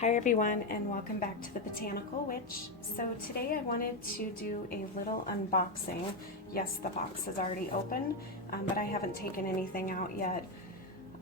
Hi everyone, and welcome back to the Botanical Witch. So today I wanted to do a little unboxing. Yes, the box is already open, but I haven't taken anything out yet.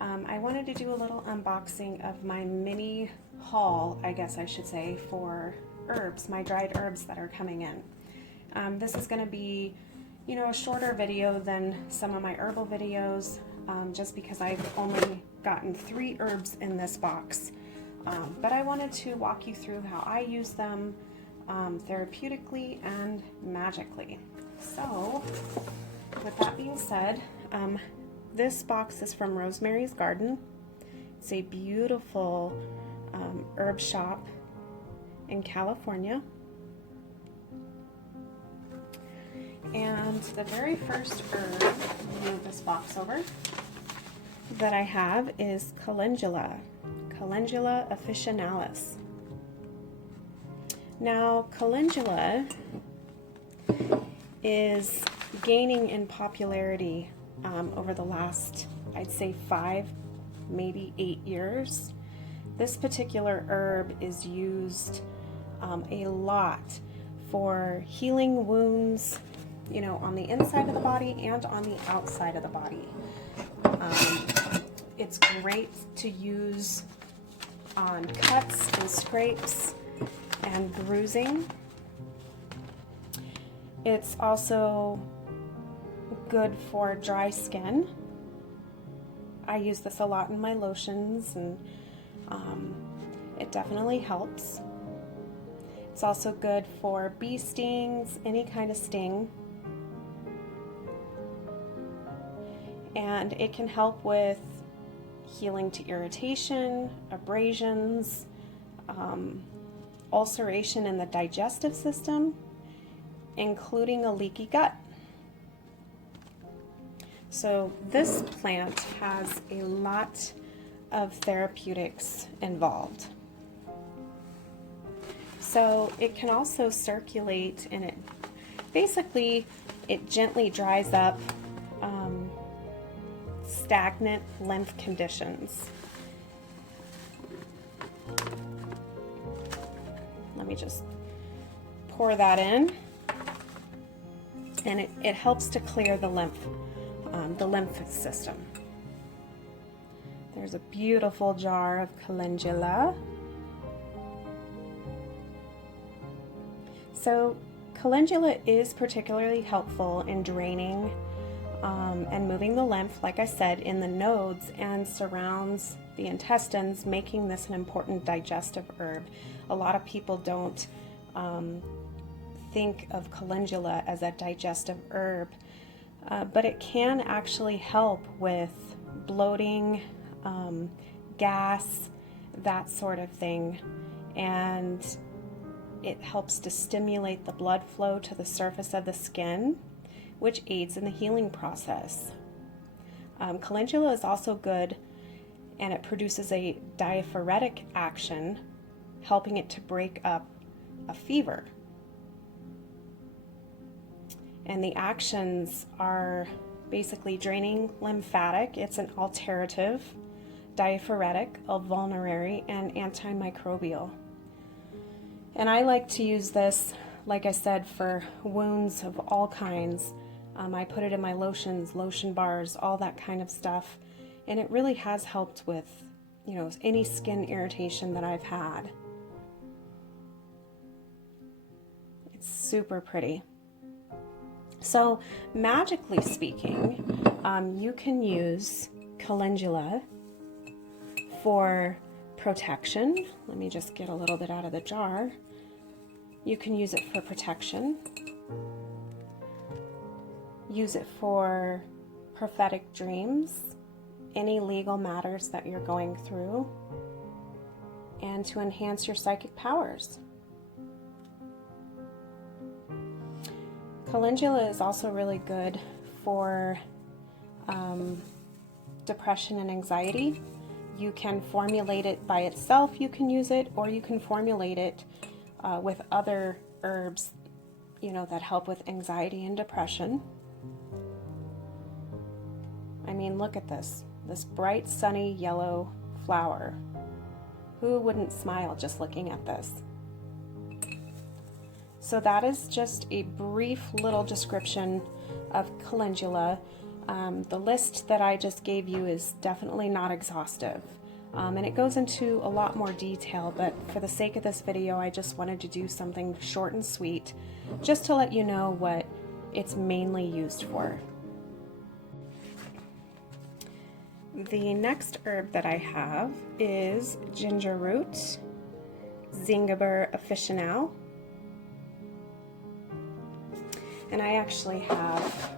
I wanted to do a little unboxing of my mini haul, I guess I should say, for herbs, my dried herbs that are coming in. This is going to be, a shorter video than some of my herbal videos, just because I've only gotten 3 herbs in this box. But I wanted to walk you through how I use them therapeutically and magically. So, with that being said, this box is from Rosemarys Garden. It's a beautiful herb shop in California. And the very first herb, move this box over, that I have is calendula. Calendula officinalis. Now, calendula is gaining in popularity over the last, I'd say 5, maybe 8 years. This particular herb is used a lot for healing wounds, on the inside of the body and on the outside of the body. It's great to use on cuts and scrapes and bruising. It's also good for dry skin. I use this a lot in my lotions, and it definitely helps. It's also good for bee stings, any kind of sting. And it can help with healing to irritation, abrasions, ulceration in the digestive system, including a leaky gut. So this plant has a lot of therapeutics involved. So it can also circulate, and it gently dries up stagnant lymph conditions. Let me just pour that in, and it helps to clear the lymph system. There's a beautiful jar of calendula. So calendula is particularly helpful in draining and moving the lymph, like I said, in the nodes and surrounds the intestines, making this an important digestive herb. A lot of people don't think of calendula as a digestive herb, but it can actually help with bloating, gas, that sort of thing, and it helps to stimulate the blood flow to the surface of the skin, which aids in the healing process. Calendula is also good, and it produces a diaphoretic action, helping it to break up a fever. And the actions are basically draining lymphatic, it's an alterative, diaphoretic, a vulnerary, and antimicrobial. And I like to use this, like I said, for wounds of all kinds. I put it in my lotions, lotion bars, all that kind of stuff. And it really has helped with, any skin irritation that I've had. It's super pretty. So, magically speaking, you can use calendula for protection. Let me just get a little bit out of the jar. You can use it for protection. Use it for prophetic dreams, any legal matters that you're going through, and to enhance your psychic powers. Calendula is also really good for depression and anxiety. You can formulate it by itself, you can use it, or you can formulate it with other herbs, that help with anxiety and depression. I mean, look at this bright sunny yellow flower. Who wouldn't smile just looking at this? So that is just a brief little description of calendula. The list that I just gave you is definitely not exhaustive. And it goes into a lot more detail, but for the sake of this video, I just wanted to do something short and sweet, just to let you know what it's mainly used for. The next herb that I have is ginger root, Zingiber officinale. And I actually have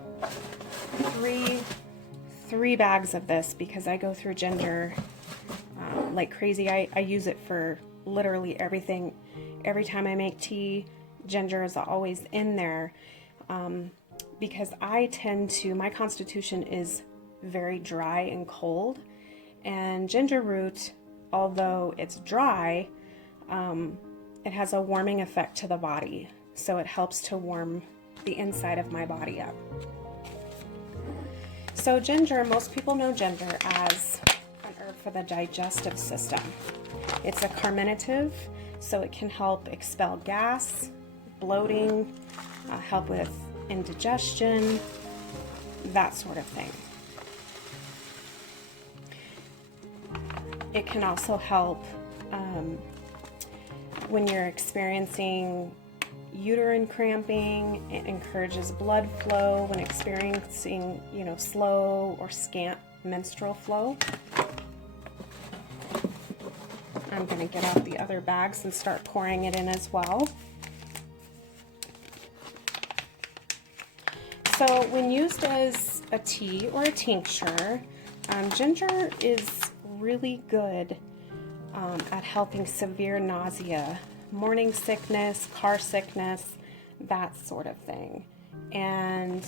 three bags of this because I go through ginger like crazy. I use it for literally everything. Every time I make tea, ginger is always in there because my constitution is very dry and cold, and ginger root, although it's dry, it has a warming effect to the body, so it helps to warm the inside of my body up. So ginger, most people know ginger as an herb for the digestive system. It's a carminative, so it can help expel gas, bloating, help with indigestion, that sort of thing. It can also help when you're experiencing uterine cramping. It encourages blood flow when experiencing, slow or scant menstrual flow. I'm going to get out the other bags and start pouring it in as well. So when used as a tea or a tincture, ginger is really good at helping severe nausea, morning sickness, car sickness, that sort of thing. And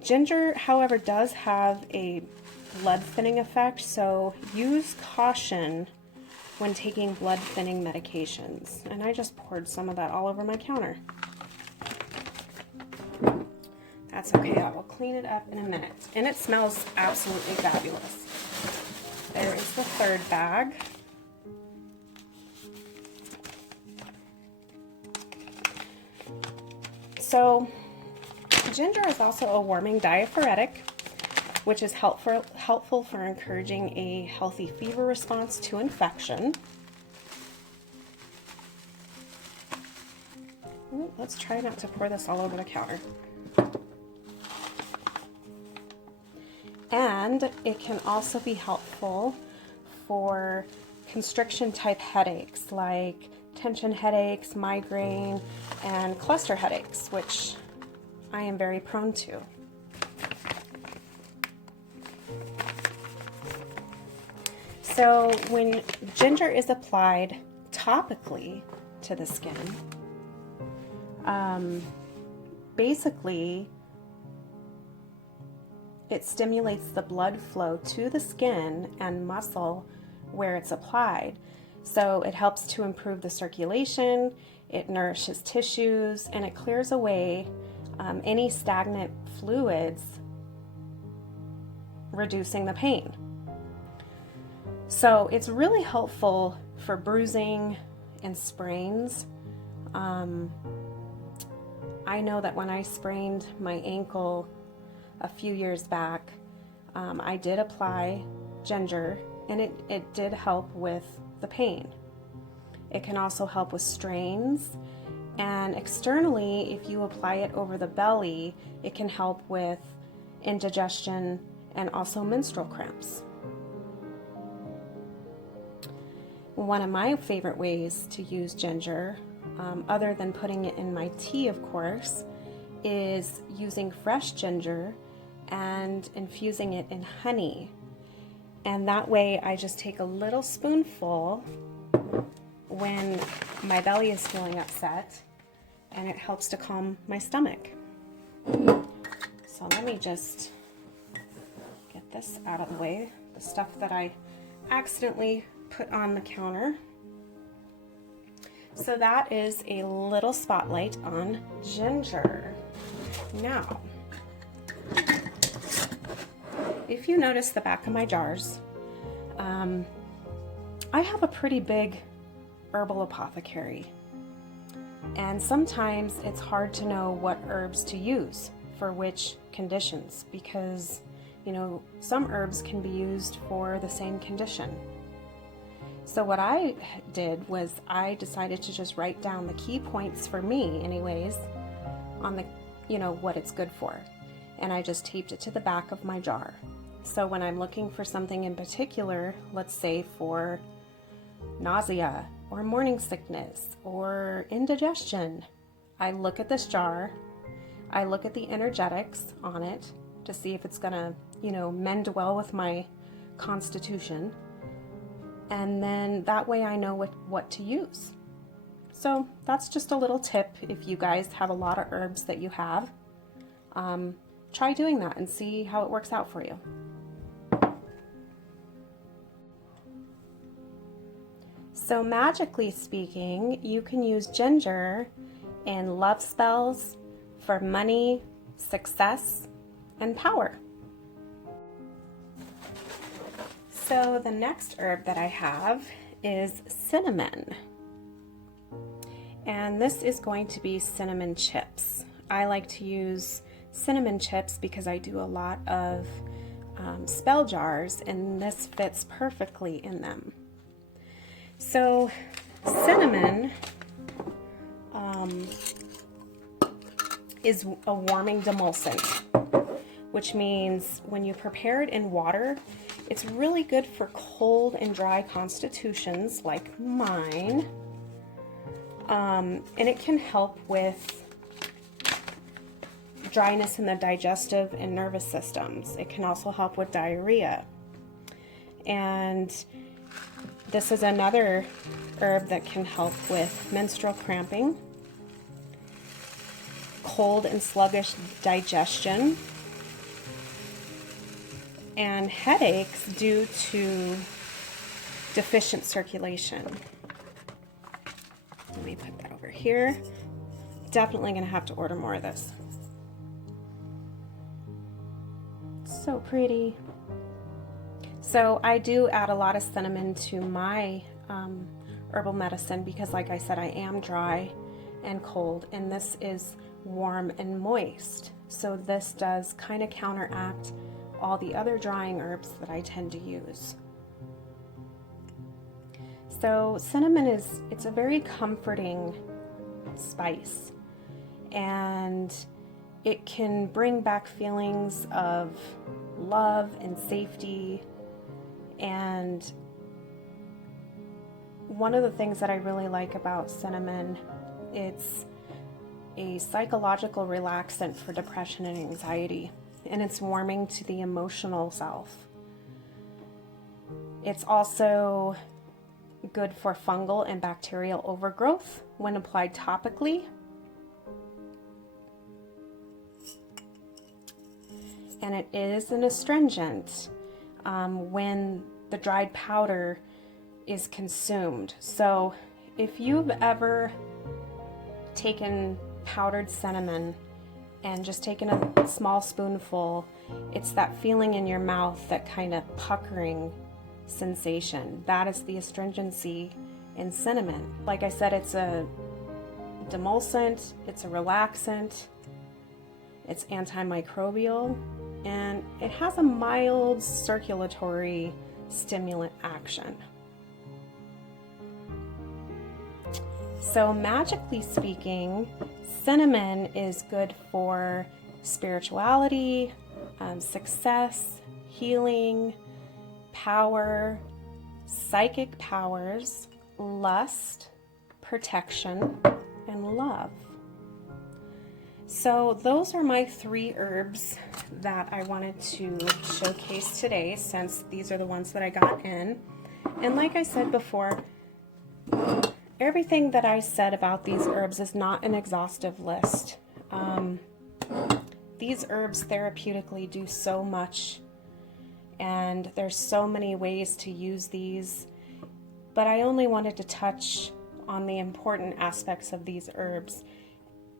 ginger, however, does have a blood thinning effect, so use caution when taking blood thinning medications. And I just poured some of that all over my counter. That's okay, I will clean it up in a minute. And it smells absolutely fabulous. There is the third bag. So, ginger is also a warming diaphoretic, which is helpful for encouraging a healthy fever response to infection. Ooh, let's try not to pour this all over the counter. And it can also be helpful for constriction type headaches like tension headaches, migraine, and cluster headaches, which I am very prone to. So when ginger is applied topically to the skin, basically it stimulates the blood flow to the skin and muscle where it's applied. So it helps to improve the circulation, it nourishes tissues, and it clears away any stagnant fluids, reducing the pain. So it's really helpful for bruising and sprains. I know that when I sprained my ankle a few years back, I did apply ginger, and it did help with the pain. It can also help with strains, and externally, if you apply it over the belly, it can help with indigestion and also menstrual cramps. One of my favorite ways to use ginger, other than putting it in my tea, of course, is using fresh ginger and infusing it in honey. And that way I just take a little spoonful when my belly is feeling upset, and it helps to calm my stomach. So let me just get this out of the way, the stuff that I accidentally put on the counter. So that is a little spotlight on ginger. Now, if you notice the back of my jars, I have a pretty big herbal apothecary, and sometimes it's hard to know what herbs to use for which conditions, because some herbs can be used for the same condition. So what I did was I decided to just write down the key points for me anyways on the what it's good for, and I just taped it to the back of my jar. So when I'm looking for something in particular, let's say for nausea or morning sickness or indigestion, I look at this jar, I look at the energetics on it to see if it's gonna mend well with my constitution, and then that way I know what to use. So that's just a little tip. If you guys have a lot of herbs that you have, try doing that and see how it works out for you. So magically speaking, you can use ginger in love spells for money, success, and power. So the next herb that I have is cinnamon. And this is going to be cinnamon chips. I like to use cinnamon chips because I do a lot of spell jars, and this fits perfectly in them. So cinnamon is a warming demulcent, which means when you prepare it in water, it's really good for cold and dry constitutions like mine. And it can help with dryness in the digestive and nervous systems. It can also help with diarrhea. And this is another herb that can help with menstrual cramping, cold and sluggish digestion, and headaches due to deficient circulation. Let me put that over here. Definitely going to have to order more of this. So pretty. So I do add a lot of cinnamon to my herbal medicine because, like I said, I am dry and cold, and this is warm and moist. So this does kind of counteract all the other drying herbs that I tend to use. So cinnamon it's a very comforting spice, and it can bring back feelings of love and safety. And one of the things that I really like about cinnamon, it's a psychological relaxant for depression and anxiety, and it's warming to the emotional self. It's also good for fungal and bacterial overgrowth when applied topically. And it is an astringent when the dried powder is consumed. So if you've ever taken powdered cinnamon and just taken a small spoonful, it's that feeling in your mouth, that kind of puckering sensation. That is the astringency in cinnamon. Like I said, it's a demulcent, it's a relaxant, it's antimicrobial, and it has a mild circulatory stimulant action. So magically speaking, cinnamon is good for spirituality, success, healing, power, psychic powers, lust, protection, and love. So those are my 3 herbs that I wanted to showcase today, since these are the ones that I got in. And like I said before, everything that I said about these herbs is not an exhaustive list. These herbs therapeutically do so much, and there's so many ways to use these, but I only wanted to touch on the important aspects of these herbs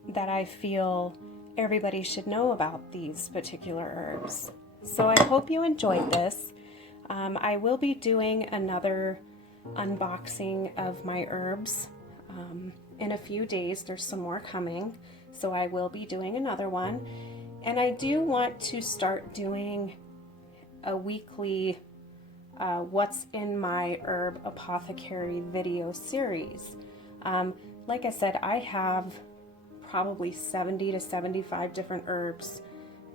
that I feel everybody should know about these particular herbs. So I hope you enjoyed this. I will be doing another unboxing of my herbs. In a few days, there's some more coming, so I will be doing another one. And I do want to start doing a weekly what's in my herb apothecary video series. Like I said, I have probably 70 to 75 different herbs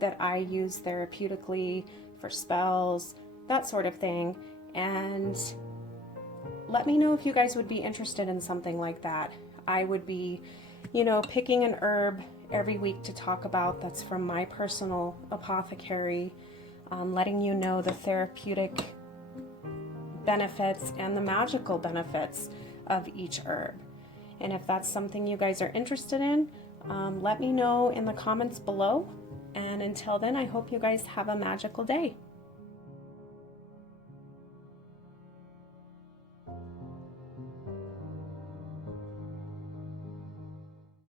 that I use therapeutically for spells, that sort of thing. And let me know if you guys would be interested in something like that. I would be, picking an herb every week to talk about that's from my personal apothecary, letting you know the therapeutic benefits and the magical benefits of each herb. And if that's something you guys are interested in, let me know in the comments below. And until then, I hope you guys have a magical day.